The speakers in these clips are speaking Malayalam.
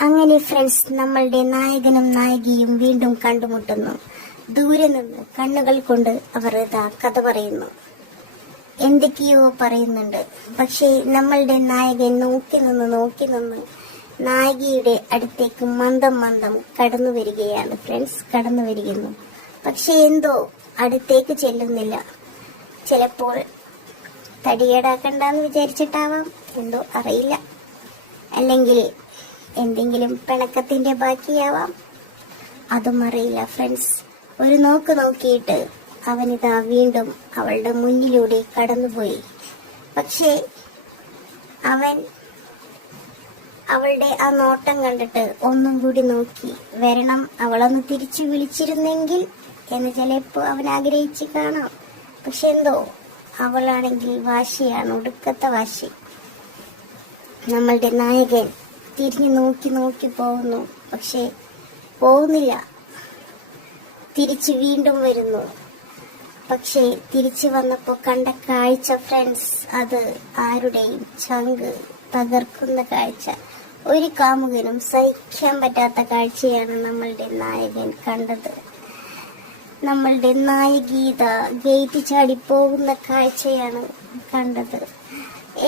അങ്ങനെ ഫ്രണ്ട്സ്, നമ്മളുടെ നായകനും നായികയും വീണ്ടും കണ്ടുമുട്ടുന്നു. ദൂരെ നിന്ന് കണ്ണുകൾ കൊണ്ട് അവർ ഇതാ കഥ പറയുന്നു, എന്തൊക്കെയോ പറയുന്നുണ്ട്. പക്ഷേ നമ്മളുടെ നായകൻ നോക്കി നിന്ന് നായികയുടെ അടുത്തേക്ക് മന്ദം കടന്നു വരികയാണ് ഫ്രണ്ട്സ്, കടന്നു വരികയുന്നു. പക്ഷെ എന്തോ അടുത്തേക്ക് ചെല്ലുന്നില്ല. ചിലപ്പോൾ തടിയേടാക്കണ്ടെന്ന് വിചാരിച്ചിട്ടാവാം, എന്തോ അറിയില്ല. അല്ലെങ്കിൽ എന്തെങ്കിലും പിണക്കത്തിന്റെ ബാക്കിയാവാം, അതും അറിയില്ല ഫ്രണ്ട്സ്. ഒരു നോക്കിയിട്ട് അവനിതാ വീണ്ടും അവളുടെ മുന്നിലൂടെ കടന്നുപോയി. പക്ഷേ അവൻ അവളുടെ ആ നോട്ടം കണ്ടിട്ട് ഒന്നും കൂടി നോക്കി വരണം, അവളൊന്ന് തിരിച്ചു വിളിച്ചിരുന്നെങ്കിൽ എന്ന് ചിലപ്പോ അവൻ ആഗ്രഹിച്ച് കാണാം. പക്ഷെ എന്തോ അവളാണെങ്കിൽ വാശിയാണ്, ഒടുക്കത്തെ വാശി. നമ്മളുടെ നായകൻ തിരിഞ്ഞു നോക്കി പോകുന്നു, പക്ഷെ പോകുന്നില്ല. തിരിച്ചു വീണ്ടും വരുന്നു. പക്ഷേ തിരിച്ചു വന്നപ്പോ കണ്ട കാഴ്ച ഫ്രണ്ട്സ്, അത് ആരുടെയും ചങ്ക് തകർക്കുന്ന കാഴ്ച. ഒരു കാമുകനും സഹിക്കാൻ പറ്റാത്ത കാഴ്ചയാണ് നമ്മളുടെ നായകൻ കണ്ടത്. നമ്മളുടെ നായകീത ഗേറ്റ് ചാടി പോകുന്ന കാഴ്ചയാണ് കണ്ടത്.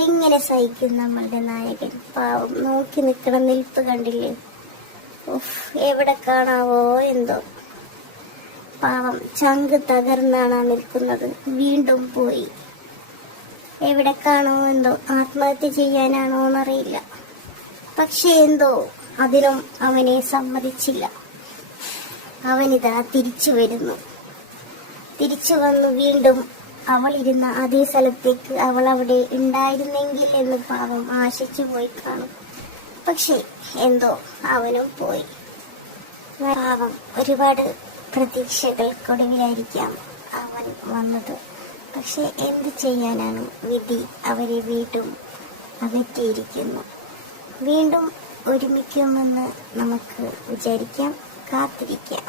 എങ്ങനെ സഹിക്കും നമ്മളുടെ നായകൻ? പാവം, നോക്കി നിൽക്കണ നിൽപ്പ് കണ്ടില്ലേ? എവിടെ കാണാവോ എന്തോ. പാവം, ചങ്ക് തകർന്നാണ് നിൽക്കുന്നത്. വീണ്ടും പോയി. എവിടെ കാണോ എന്തോ, ആത്മഹത്യ ചെയ്യാനാണോ എന്നറിയില്ല. പക്ഷെ എന്തോ അതിനും അവനെ സമ്മതിച്ചില്ല. അവനിതാ തിരിച്ചു വരുന്നു. തിരിച്ചു വന്നു വീണ്ടും അവൾ ഇരുന്ന അതേ സ്ഥലത്തേക്ക് അവൾ അവിടെ ഉണ്ടായിരുന്നെങ്കിൽ എന്ന് പാവം ആശിച്ചു പോയി കാണും. പക്ഷെ എന്തോ അവനും പോയി. പാവം, ഒരുപാട് പ്രതീക്ഷകൾക്കൊടുവിലായിരിക്കാം അവൻ വന്നത്. പക്ഷെ എന്ത് ചെയ്യാനാണ്, വിധി അവരെ വീണ്ടും അകറ്റിയിരിക്കുന്നു. വീണ്ടും ഒരുമിക്കുമെന്ന് നമുക്ക് വിചാരിക്കാം, കാത്തിരിക്കാം.